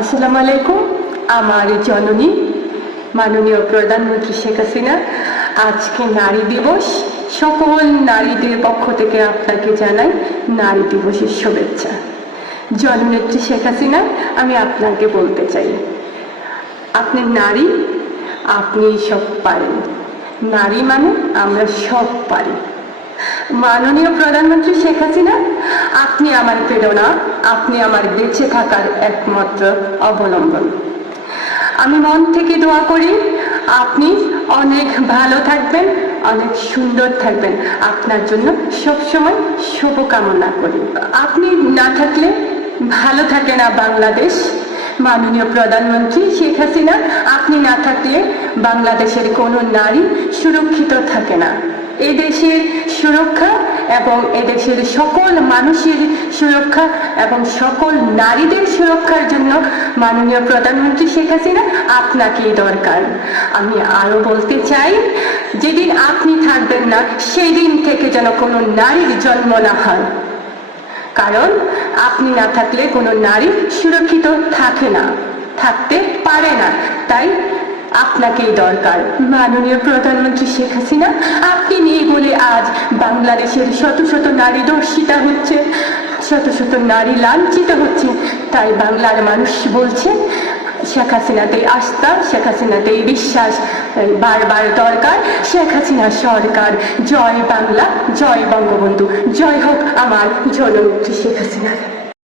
আসসালামু আলাইকুম। আমার জননী মাননীয় প্রধানমন্ত্রী শেখ হাসিনা, আজকে নারী দিবস। সকল নারীদের পক্ষ থেকে আপনাকে জানাই নারী দিবসের শুভেচ্ছা। জননেত্রী শেখ হাসিনা, আমি আপনাকে বলতে চাই, আপনি নারী, আপনি সব পারেন। নারী মানে আমরা সব পারি। মাননীয় প্রধানমন্ত্রী শেখ হাসিনা, আপনি আমার প্রেরণা, আপনি আমার বেঁচে থাকার একমাত্র অবলম্বন। আমি মন থেকে দোয়া করি আপনি অনেক ভালো থাকবেন, অনেক সুন্দর থাকবেন। আপনার জন্য সবসময় শুভকামনা করি। আপনি না থাকলে ভালো থাকে না বাংলাদেশ। মাননীয় প্রধানমন্ত্রী শেখ হাসিনা, আপনি না থাকলে বাংলাদেশের কোনো নারী সুরক্ষিত থাকে না। এদেশের সুরক্ষা এবং এদেশের সকল মানুষের সুরক্ষা এবং সকল নারীদের সুরক্ষার জন্য মাননীয় প্রধানমন্ত্রী শেখ হাসিনা আপনাকেই দরকার। আমি আরো বলতে চাই, যেদিন আপনি থাকবেন না সেই দিন থেকে যেন কোনো নারীর জন্ম না হয়, কারণ আপনি না থাকলে কোনো নারী সুরক্ষিত থাকে না, থাকতে পারে না। তাই আপনাকেই দরকার। মাননীয় প্রধানমন্ত্রী শেখ হাসিনা, আপনি নেই বলে আজ বাংলাদেশের শত শত নারী ধর্ষিতা হচ্ছে, শত শত নারী লাঞ্ছিত হচ্ছে। তাই বাংলার মানুষ বলছে শেখ হাসিনাতেই আস্থা, শেখ হাসিনাতেই বিশ্বাস, বারবার দরকার শেখ হাসিনা সরকার। জয় বাংলা, জয় বঙ্গবন্ধু, জয় হোক আমার জননেত্রী শেখ হাসিনা।